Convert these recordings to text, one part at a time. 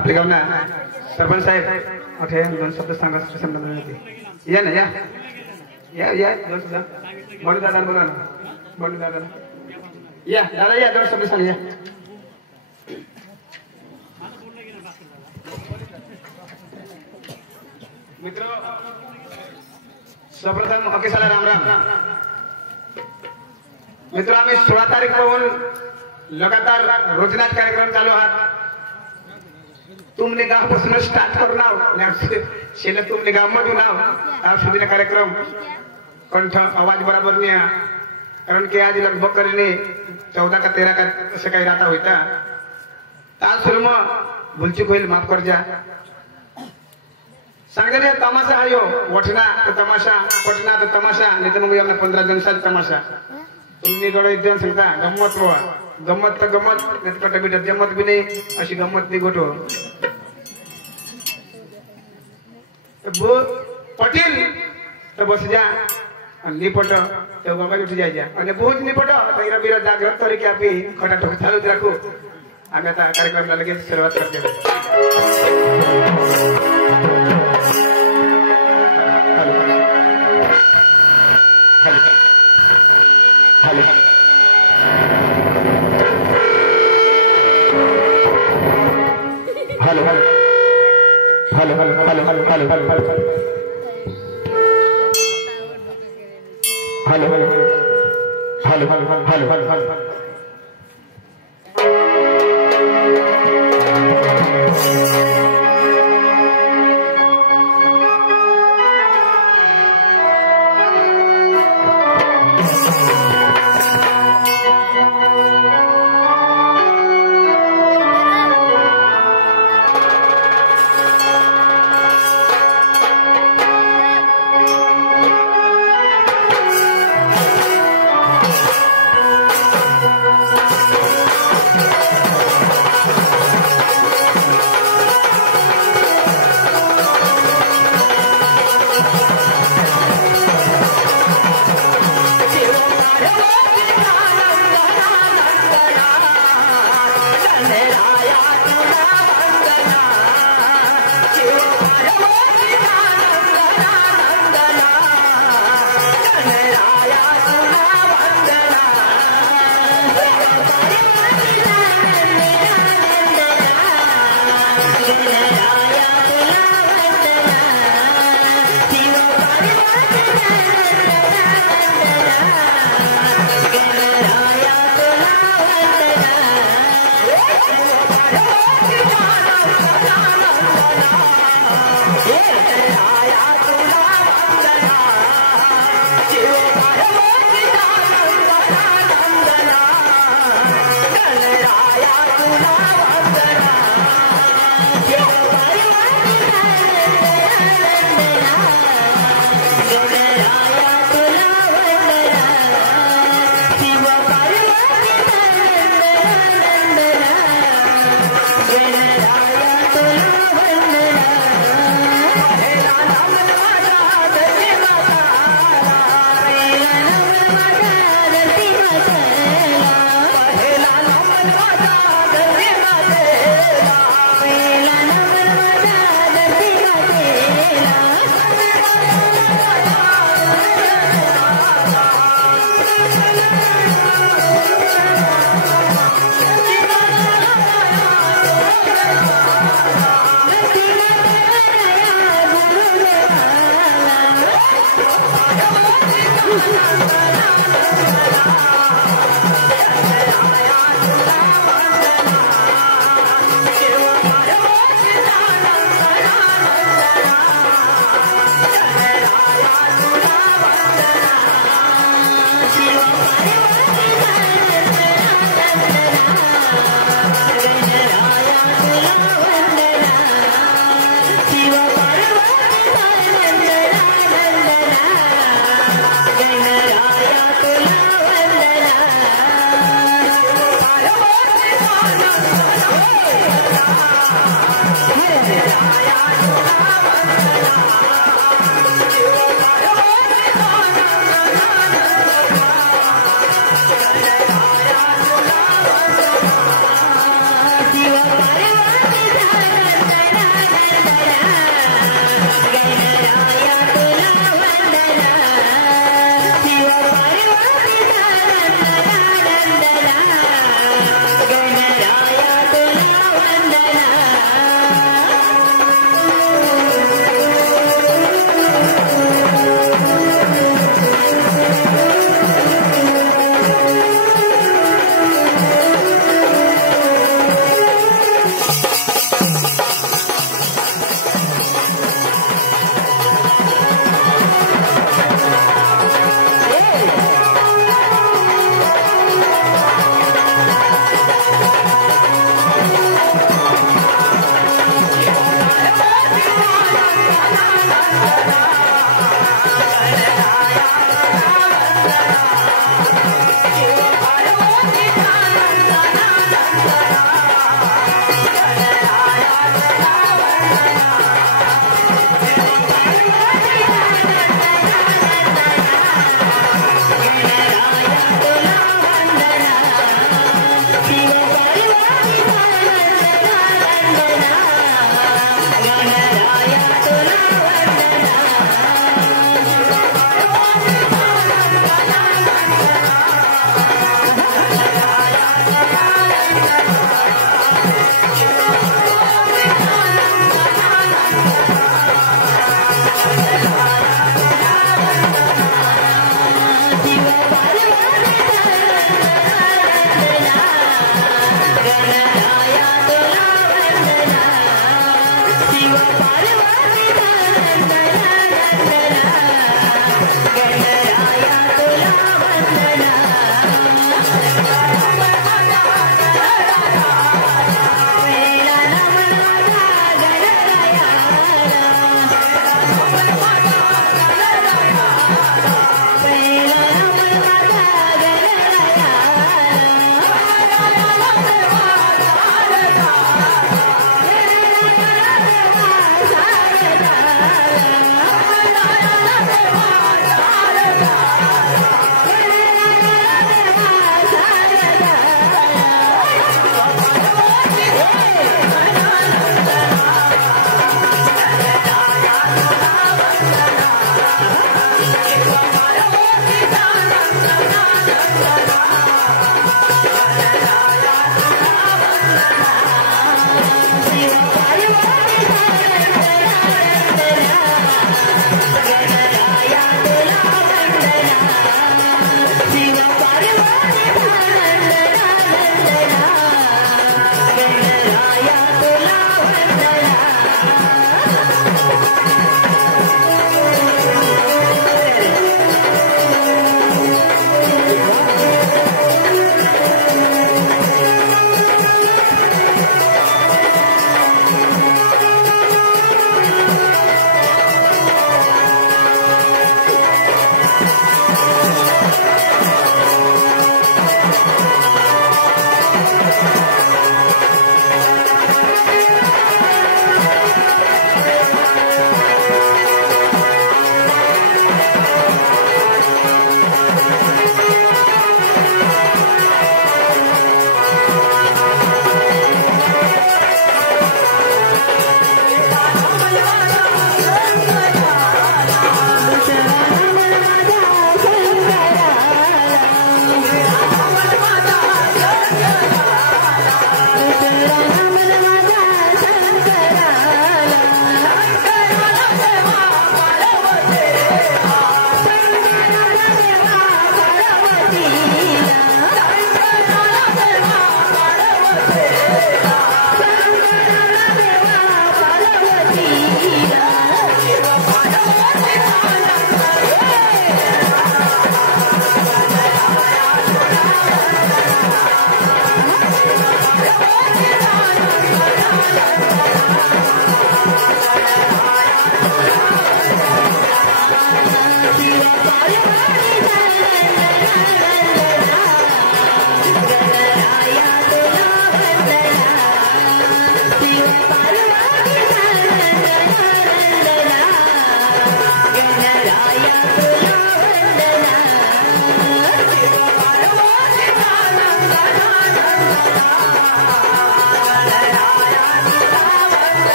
आपले गाव ना सरपंच साहेब मोठे दोन शब्द सांगा संबंध होते या ना या दोन शब्द बंडू दादा बोला ना बंडू दादा या दादा या दोन शब्द सांग या मित्र सर्वप्रथम अकेसाला राम राम मित्र आम्ही 16 तारीख पासून लगातार रोजनाच कार्यक्रम चालू आहात तुमने गाव पासून स्टार्ट करू नाव शेला तुमने गाव मधून नाव सुधीने कार्यक्रम कंठ आवाज बराबर नहीं है कारण की आज लगभग करने 14 का 13 का असं काही राहता होता आज फिल्म भूलचूक होईल माफ कर जा सांगने तमाशा है यो वठना तो तमाशा पटना तो तमाशा नहीं तो मग 15 जन सा तमाशा तुमने गड़ो इद्यान सांगता गम्मत हुआ गम्मत तर गम्मत नाही तर कटबीट जम्मत भी नाही अशी गम्मत नाही गोठो वो पटेल तो बस जा निपट तो बाबा उठ जाय जा आणि बहुत निपट तैरा बिरा जागृत तरी की आपी खटाठोक चालू राखू आम्ही आता कार्यक्रमाला लगेच सुरुवात करते hello hello hello hello hello hello hello hello hello hello hello hello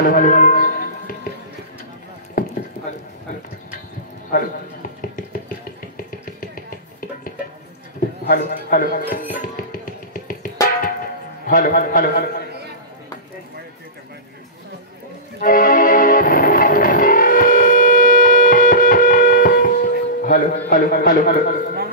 hello hello hello hello hello hello hello hello hello hello hello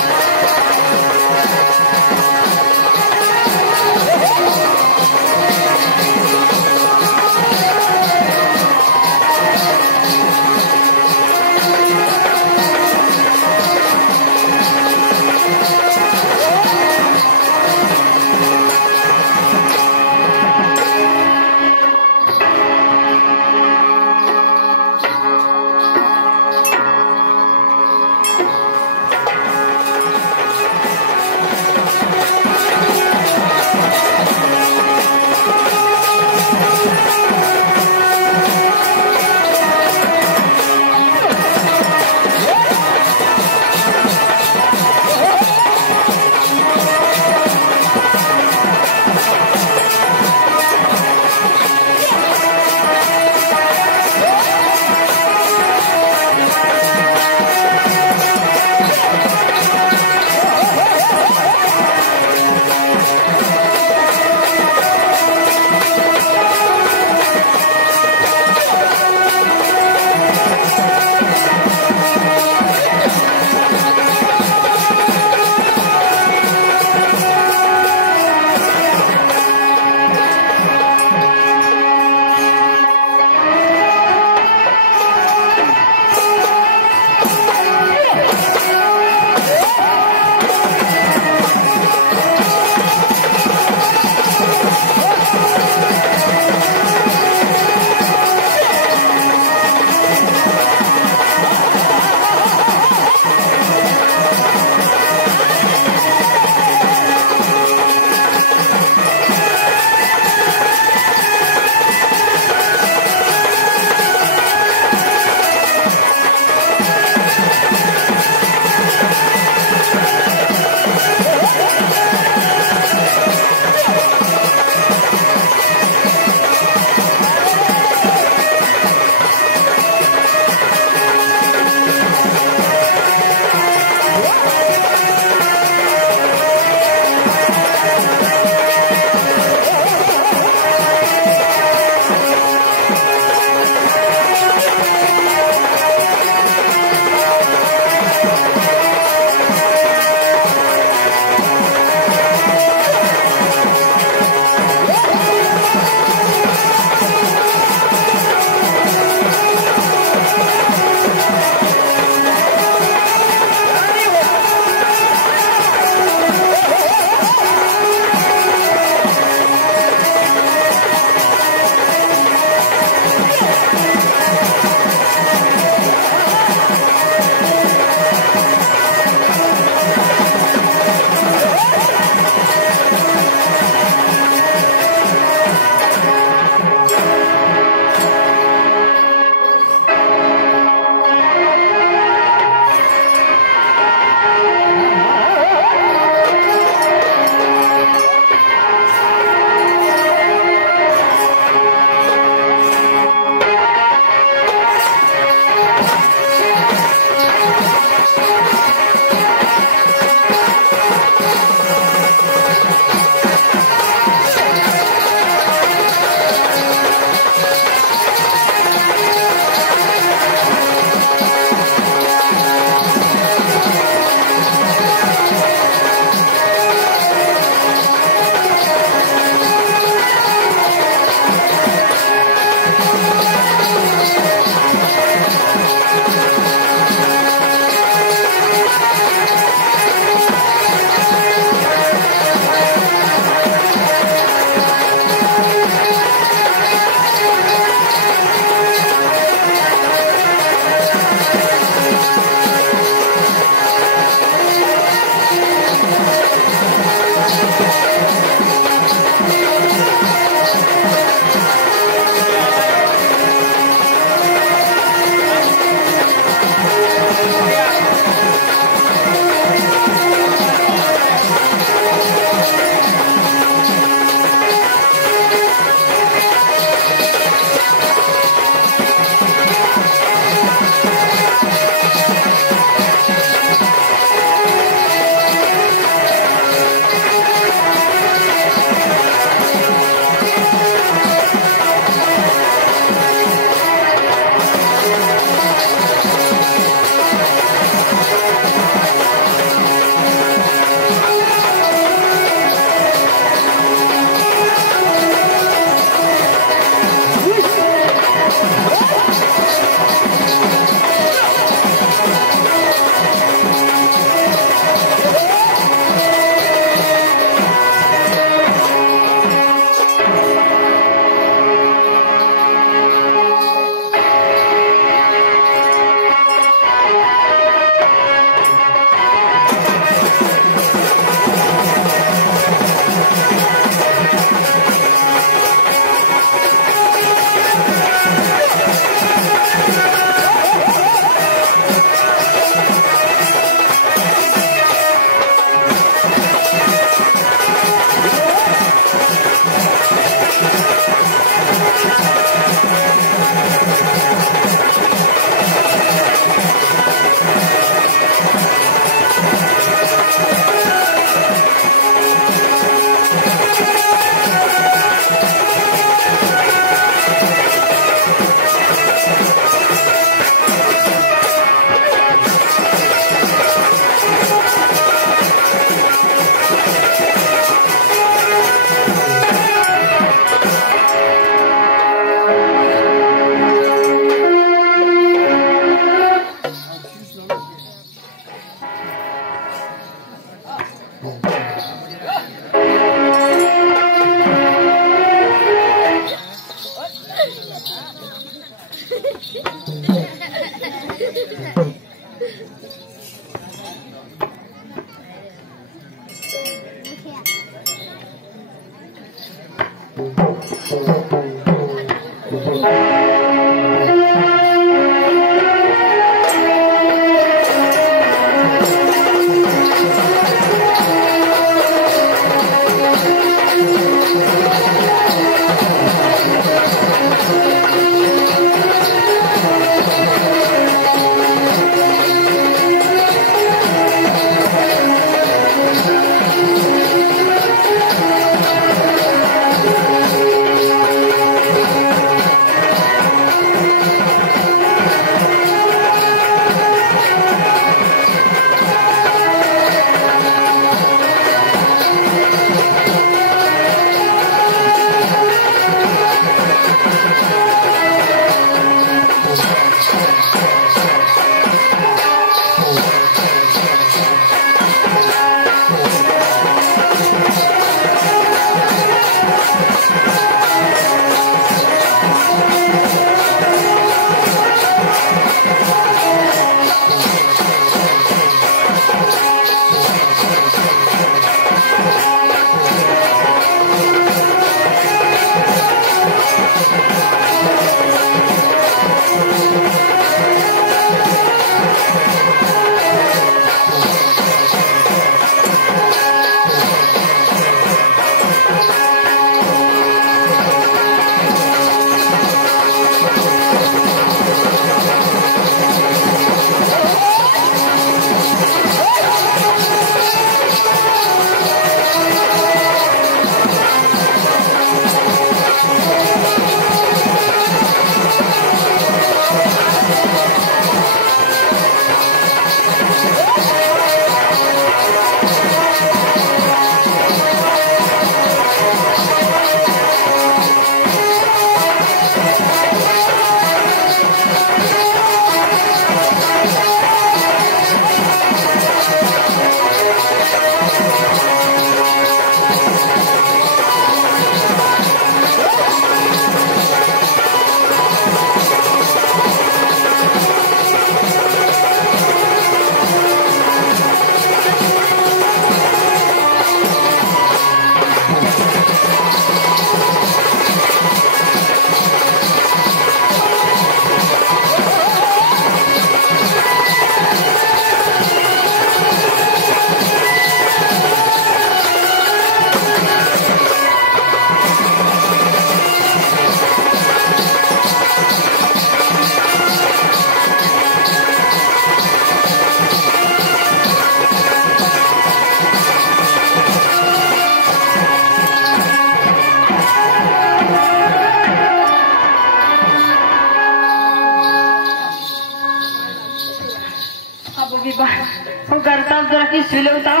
करता जरा की सुले बताओ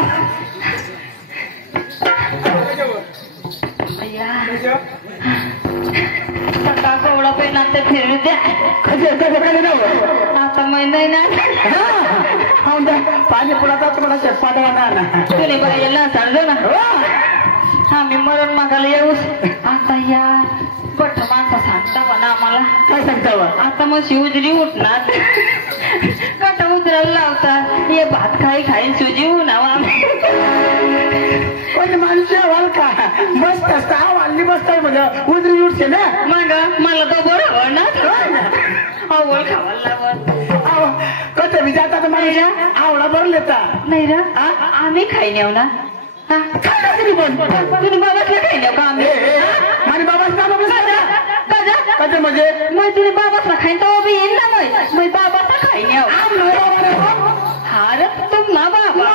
सकाळ कोवळा पहिला ते फिरू द्या आता महिना ना पाणी पुढाचा तुम्हाला चटपाटा तुने बाईला सांगतो ना आम्ही मरण मागायला येऊस आता या बट माणसा सांगता म्हणा आम्हाला काय सांगता आता मग शिवजरी उठणार कट उतरायला लावतात हे भात खाई खाईन सुजी उन्हावा पण माणूस आवाल का मस्त असता वाढली मस्त म्हणजे उजरी उठते ना मग मला तो बरं आवडणार आवड खावायला लावत कसं विचारता माणूस आवडा बरं लेता नाही रा आम्ही खाई नेऊ ना तुम्ही बाबासला खाई नेऊ का आम्ही माझी बाबाच कसे म्हणजे मग तुम्ही बाबासला खाईन तो बी येईन ना मग बाबाचा खाई नेऊ हा रे तुम ना बाबा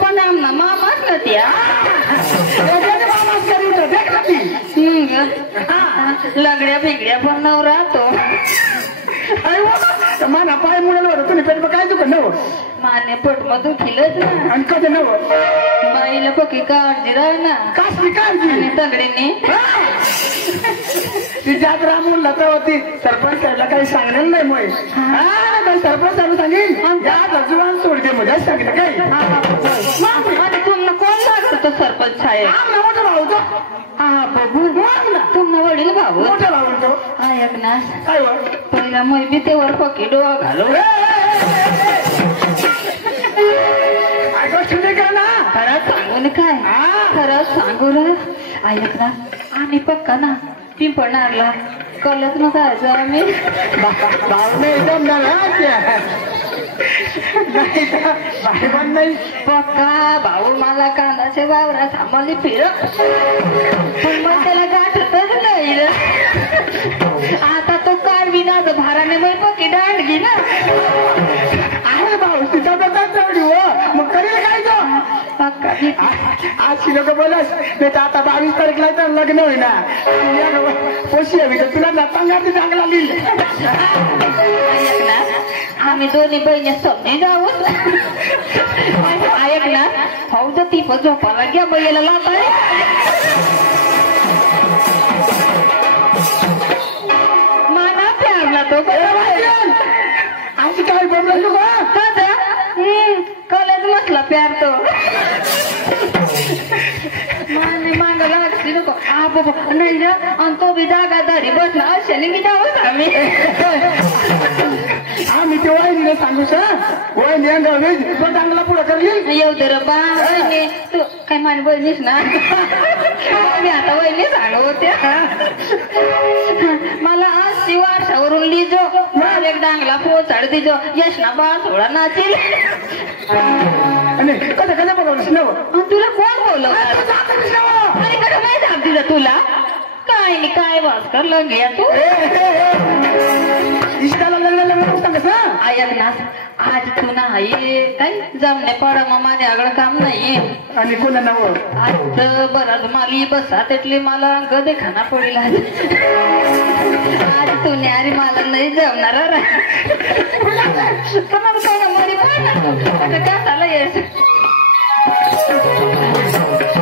पण आमना मामाच ना त्या लंगड्या फिगड्या पण नव राहतो माना पाय मुळे तुम्ही पेट काय दुखत नव माने पोट मग दुखीलच ना आणि कधी नव बाईला पक्की काळजी राह ना कसली काळजी आणि तगडीने ती जात रामून लता होती सरपंच साहेबला काही सांगलेलं नाही मग काही सरपंच साहेब सांगेल जुवान सोडते म्हणजे सांगितलं काही आणि तुम्हाला कोण लागत तो सरपंच आहे मोठा भाऊ तो हा बघू तुम्हाला वडील भाऊ मोठा भाऊ तो ऐक ना काय पहिला मै बी ते वर पकी डोळा घालू खरंच सांगू ना काय खरंच सांगू रे ऐक ना आम्ही पक्का ना पिंपळणारला कॉलेज न जायचं आम्ही पक्का भाऊ मला कांदाचे वावरा थांबवली फिर पण मग त्याला गाठतच नाही रे आता तो कार विना भाराने मग पक्की दांडगी ना अरे भाऊ तिचा तेवढी हो मग करेल काय तो पक्का आज लोक बोलस नाही तर आता 22 तारीखला तर लग्न होईना पोशी हवी तर तुला पंगारती चांगला लिहिल ऐक ना आम्ही दोन्ही बहिणी समजे जाऊ ऐक ना भाऊ जर ती पण झोपायला घ्या बैला लावता माना प्यारला तो आमची काय बोललो कॉलेज मसला प्यार तो मांगा लागते नको आ बाबा नाही ना आणि तो बी जागा धरी बस ना अशाने की जावंच आम्ही ते वाहिनीला सांगू वाहिनी अंगावर तो चांगला पुढे करली येऊ दे बा तू काय माझी बहिणीस ना मी आता वहिनी सांगू होत्या मला आज वर्षावरून लिजो मला एक डांगला पोचाड दिजो यश ना बा थोडा नाचील कधी कधी बोलवलंस नव तुला कोण बोलव अरे कडे नाही सांग तिथं तुला काय नाही काय वास करलं घ्या तू इष्टाला लग्न कसं ऐक ना आज तू नाही काय जमणे पड मग माझ्याकडं काम नाही आणि कोणा नाव आज बरं माली बसा त्यातली मला गदे खाना पडेल आज तू अरे मला नाही जमणार कमाल काय मरी पण काय झालं येस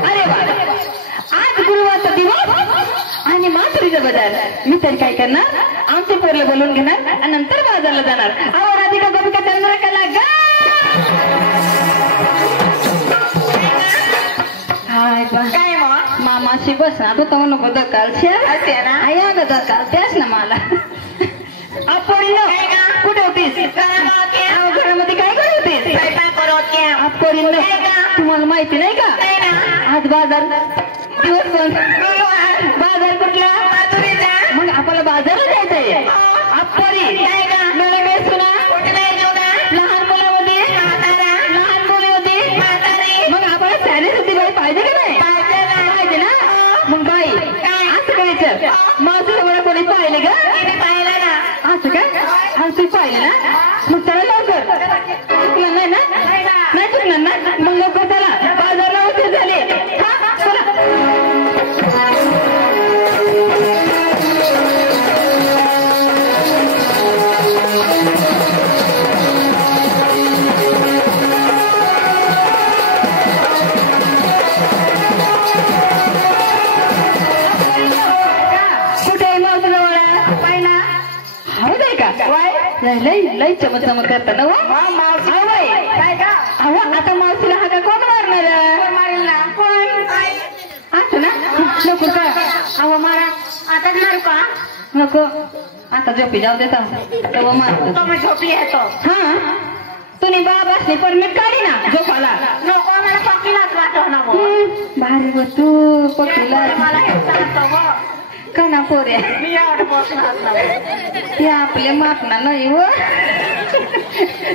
अरे वा आज गुरुवारचा दिवस आणि माथुरीचा बाजार मी तर काय करणार आमच्या पोरला बोलून घेणार आणि नंतर बाजारला जाणार अहो राधिका गोपिका चंद्रकला काय मामाशी बसणार तू तर नको दकालशी आया ग दकाल त्याच ना मला कुठे होतीस घरामध्ये काय करत होतीस तुम्हाला माहिती नाही का आज बाजार दिवस पण बाजार कुठला मग आपल्याला बाजारला जायचंय आपरी सुना लहान मुलामध्ये लहान मुलीमध्ये मग आपल्याला सॅली सुद्धी बाई पाहिजे का नाही पाहिजे ना मग बाई असं करायचं माझं मला कोणी पाहिले का पाहिलं ना असं काय असं पाहिलं ना मग त्याला लवकर चुकलं नाही ना नाही चुकलं ना मग लवकर त्याला बाजारला उशीर झाले लई चमक करता ना आता मावशीला हा का कोण मारणार ना कोण असं ना नको का अहो मारा आता मारू का नको आता झोपी जाऊ देता तेव्हा मारतो झोपली येतो हा तुम्ही बाबासनी परमिट काढी ना झोपाला नको मला पक्कीलाच वाटव ना भारी व तू पक्कीला मला कना पोऱ्या ते आपले मापना नाही व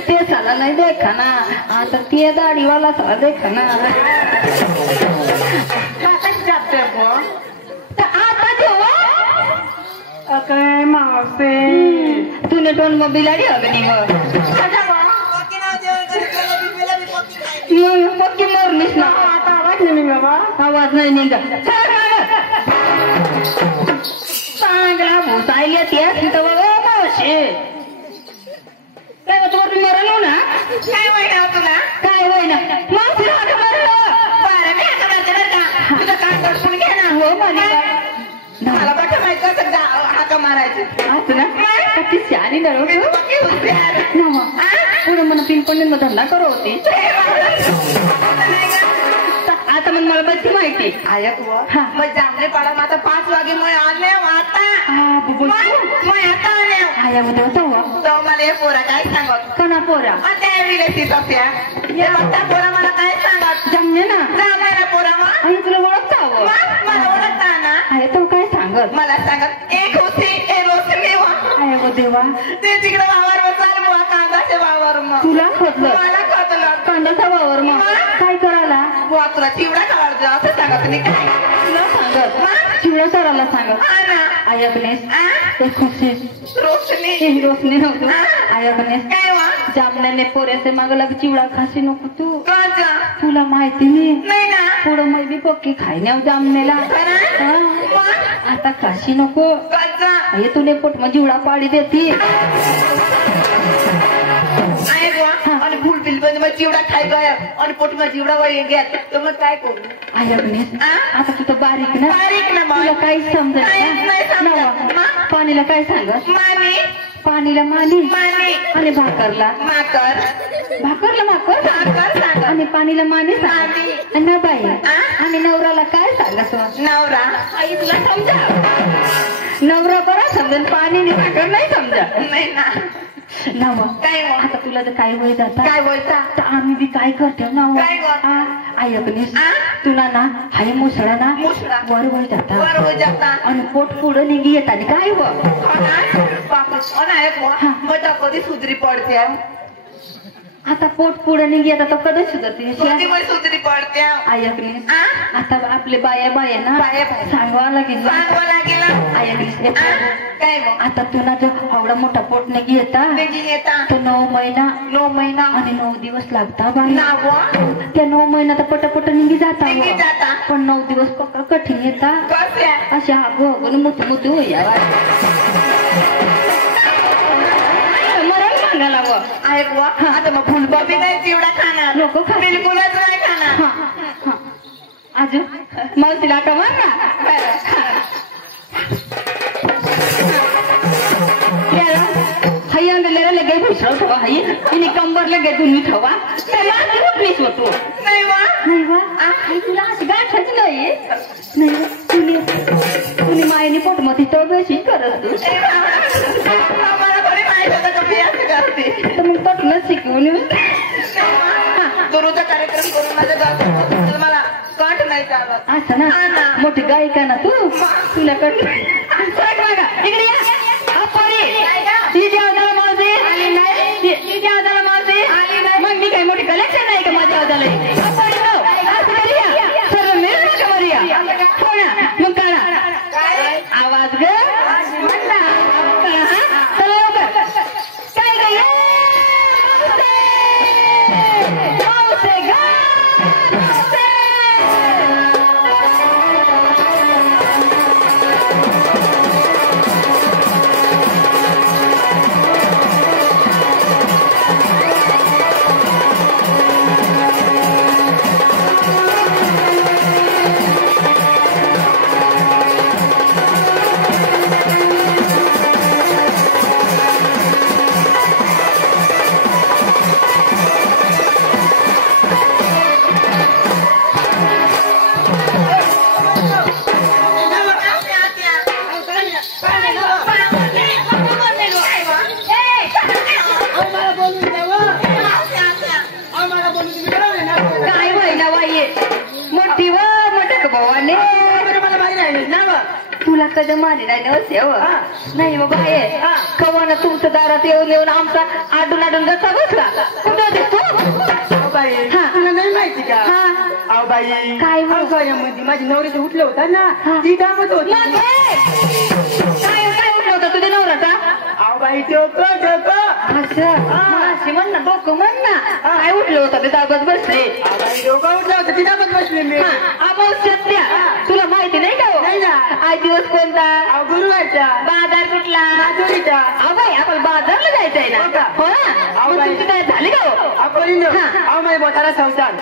ते साला नाही देखा ना आता ते दाढीवाला साला देखा ना आता जेव्हा काय मावसे तूने दोन मग बिलाडी अग्नी पक्की मरलीस ना आता आवाज नाही बाबा आवाज नाही निघा चांगला भूसायला त्यास तिथं बघा मावशी काय तुम्ही मरलो ना काय वय तुला काय वय ना मावशी हात मारलं बरं मी हात मारते बरं का तुझं काम दर्शन घ्या ना हो मला बघा माहित कसं हात मारायचे असं ना किती शहाणी डळवतो पुढे मला पिंपणी धंदा करू होती आता मग मला बच्ची माहिती आयक व हा. मग जामले पाडा आता 5 वागे मग आले आता मग आता आले आया मध्ये होता तो मला हे पोरा काय सांगत कना पोरा त्या विलेसी तस्या हे मोठा पोरा मला काय सांगत जमले ना जामलेला पोरा मग आणि तुला ओळखता हवं मला ओळखता ना आया तो काय सांगत मला सांगत एक होती एक रोसली वा आया गो देवा ते तिकडे वावरवर चाल बुवा कांदाचे वावर मग तुला खोदलं मला खोदलं कांद्याचा वावर मग काय करायला बुवा तुला चिवडा काढतो असं सांगत मी काय तुला सांगत चिवडा चढायला सांगत हा ना आया गणेश आ? एक खुशी रोशनी रोशनी नव्हतं आया गणेश काय वा जामल्याने पोऱ्याचे माग लाग चिवडा खाशी नको तू कांदा तुला माहिती नाही नाही ना पुढं मै बी पक्की खायला जामनेला आता खाशी नको कांदा हे तुले पोट मग चिवडा पाडी देते आहे बुवा आणि फुल बिल बंद मग चिवडा खाय गया आणि पोट मग चिवडा वय घेत तर मग काय करू आया गणेश आ? आता तू तर बारीक ना बारीक ना मग. तुला काहीच समजत काहीच नाही समजत. नवा. पाणीला काय सांगत मानी पाणीला मानी मानी आणि भाकरला माकर भाकरला भाकर माकर सांगत आणि पाणीला मानी सांग मानी. आणि बाई आ? आणि नवऱ्याला काय सांगत नवरा आई तुला समजा नवरा बरा समजेल पाणी आणि भाकर नाही समजा नाही ना नवा काय व? आता तुला जर काय वय जाता काय बोलता तर आम्ही बी काय करतो ना काय गं? आई गणेश आ? तुला ना हाय मुसळा ना मुसळा. वर वर जाता वर हो जाता आणि पोट पुढं निघी येत आणि काय व मग कधी सुधरी पडते आता पोट पुढं निघी येतात तर कधी सुधारते कधी मग सुधरी पडते आई गणेश आ? आता आपले बाया ना बाया बाया. सांगावं लागेल सांगावं लागेल आई गणेश आ? काय मग आता तुला जर एवढा मोठा पोट निघी येता बेगी येता तर 9 महिना 9 महिना आणि 9 दिवस लागता बाई नाव त्या 9 महिन्यात पटपट निघी जाता निघी व. जाता. पण 9 दिवस कठीण येता कसे अशा हागून मुतू मुतू यावा मरण सांगायला व आहे बुवा आता मग फुलगोबी नाही चिवडा खाणार नको खा. बिलकुलच नाही खाणार हा अजून मावशीला का मार ना हाई अंगल्याला लगे भुसळ ठेवा हाई आणि कंबर लगे धुनी ठेवा त्याला उठलीस होतो नाही वा नाही वा आई तुला अशी गाठच नाही वा. तुला मायने पोटमध्ये तो बेशी करत तू मला थोडी माहित होतं का मी असं करते तर मग तटलं शिकवून गुरुचा कार्यक्रम करून माझ्या गावात मला काठ नाही चालत असं ना हा ना. मोठी गायिका ना तू तुला इकडे या मग मी काय मोठी कलेक्शन नाही का माझ्या आवाजाला सर्व मिळून नका मरिया मग कळा आवाज ग चला लवकर काय ग काय व्हायला वाये मोठी व मोठं भावाने तुला कधी मारी नाही नाही बाबा हे कवाना तुमच्या दारात येऊन येऊन आमचा आडून आडून कसा बसला कुठं दिसतो तुला नाही माहिती का हा अहो बाई काय हो? मध्ये माझी नवरीचं उठलं होतं ना ती दामत होती मग हे? काय काय उठलं होतं तुझ्या नवराचा अहो बाई डोकं असं म्हण ना डोकं म्हण ना काय उठलं होतं ते दाबत बसले बाई डोकं उठलं होतं ती दामत बसले मी सत्या तुला माहिती नाही का हो? नाही ना आज दिवस कोणता अहो गुरुवारच्या बाजार कुठला माधुरीच्या बाई आपण बाजारला जायचंय ना हो का? हो ना अहो मग बाई. तुमची काय झाली का हो? आपण हा. अहो माझ्या बोटाला संसार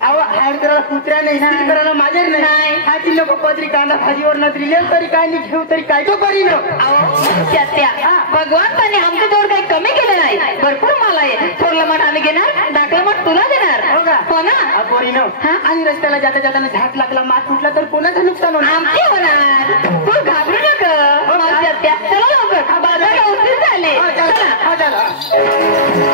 अहो हाड करायला कुत्र्या नाही स्त्री करायला माझ्या नाही. नाही हाती लोक पदरी कांदा भाजीवर नजरी येऊ तरी काय नाही घेऊ तरी काय तो करीन सत्या भगवंताने आमच्या जवळ काही कमी केलं नाही भरपूर मला आहे थोरला मठ आम्ही घेणार दाखला मठ तुला देणार हो का? हो ना पोरीनो हा? आणि रस्त्याला जाता जाताना झाक लागला मात फुटला तर कोणाचं नुकसान होणार आमचे होणार तू घाबरू नका मावशी आत्या चला लवकर बाजार व्यवस्थित झाले हो, चला. चला. हो, चला.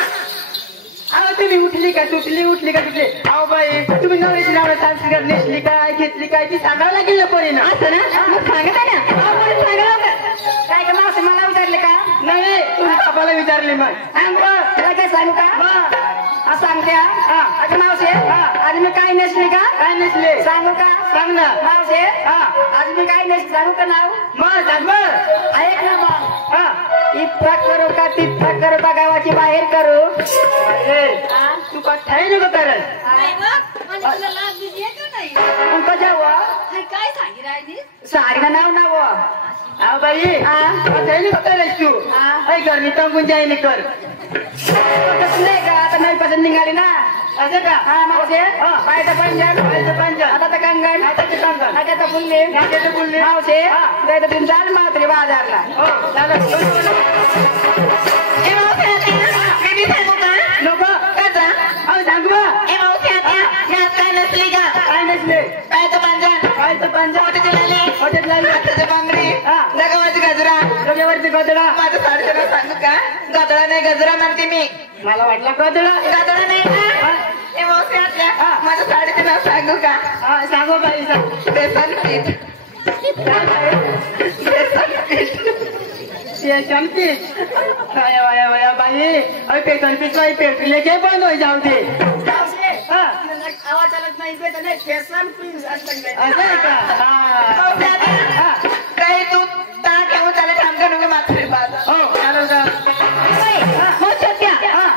अहो, तुम्ही उठली का उठली का तुटली अहो बाई तुम्ही नवऱ्याची नावं सांस्कृत नेसली काय घेतली काय ती सांगावं लागेल ना पोरीनं असं ना मग सांगत आहे ना सांगा लवकर काय का मावशी मला विचारले का नाही तुम्ही बापाला विचारले मग तुला काय सांगू का हा सांगते हा अगं मावशी आज मी काय नेसली का काय नसले सांगू का सांग ना मावशी हा आज मी काय नेसली सांगू का नाव मग जागभर ऐक ना मग हा इतका करू का तितका करू का गावाची बाहेर करू अरे तू का ठाई नको करत मग कशा हुआ सारखं नाव नाव अहो बाई ठाई नको करत तू ऐ घर मी तंगून जाईन कर नाही का आता नवी पसंत निघाली ना असं का हा मावशी पायचं पंजन आता तर कंगण आता तर बुल्ली मावशी जायचं तुम्ही चाल मात्रे बाजारला हो चालत ए मावशी मी बी सांगू का नको कसा अहो सांगू बा ए मावशी यात काय नसली का काय नसले पायचं पंजन काय तर पंजा मोठे लाली हॉटेल लागले हाताची बांगडी हा. जगावाची गजरा डोक्यावरती गोदडा माझं साडेतीन सांगू का गजरा नाही गजरा म्हणते मी मला वाटलं गोदडा गजरा नाही हा. ए मावशी हा. माझं साडेतीन सांगू का हा सांगू बाई सांग बेसन पीठ बेसन पीठ ये चमचीच वाया वाया वाया बाई अरे पेटन पीच बाई पेटले काय बंद होई जाऊ दे हा आवाज चालत नाही बेसन पीठ असं आहे का हा काही तू ताट ठेवून त्याला थांबका नको मात्र बाजार हो चालेल का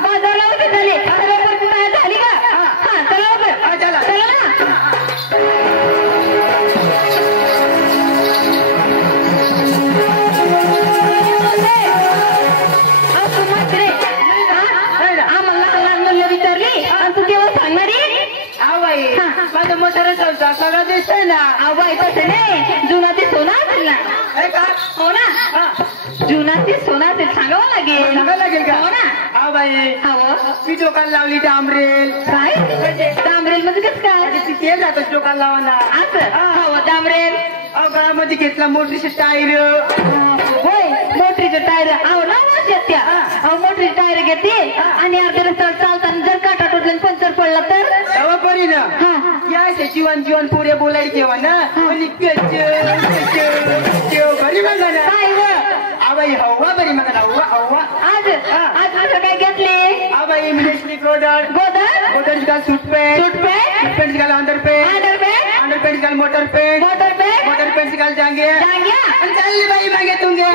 बाजारला होते झाले झाली का हा चला लवकर हा चला चला ना विचारली आणि तू केव्हा सांगणारी हा बाई माझं मोठं संसार सगळं दिसतंय ना बाई तसं नाही जुना ते सोना असेल ना अरे का हो ना हा जुना ते सोना असेल सांगावं लागेल सांगायला लागेल का हो ना हा बाई हवं मी डोकाला लावली डांबरेल काय डांबरेल मध्ये कसं काय ती तेल जातच डोकाला लावायला असं हवं डांबरेल अहो गळामध्ये घेतला मोठीशी टायर होय मोटरीचे टायर आवडला त्या मोटरीचे टायर घेते आणि अर्ध्या रस्त्यावर चालताना जर काटा टोटला पंचर पडला तर तेव्हा परी ना या जीवन जीवन पुरे बोलायला तेव्हा ना बरी म्हणा ना काय व आबाई हवा बरी म्हणा हवा हवा आज कसं काय घेतले आबाई मिलेशली गोदर गोदर गोदर काल सूटपेंट सूटपेंट पेंट काल अंडरपेंट अंडरपेंट अंडरपेंट काल motor pant motor pant motor pant काल जांगे जांग्या चालली बाई मागे तुंगे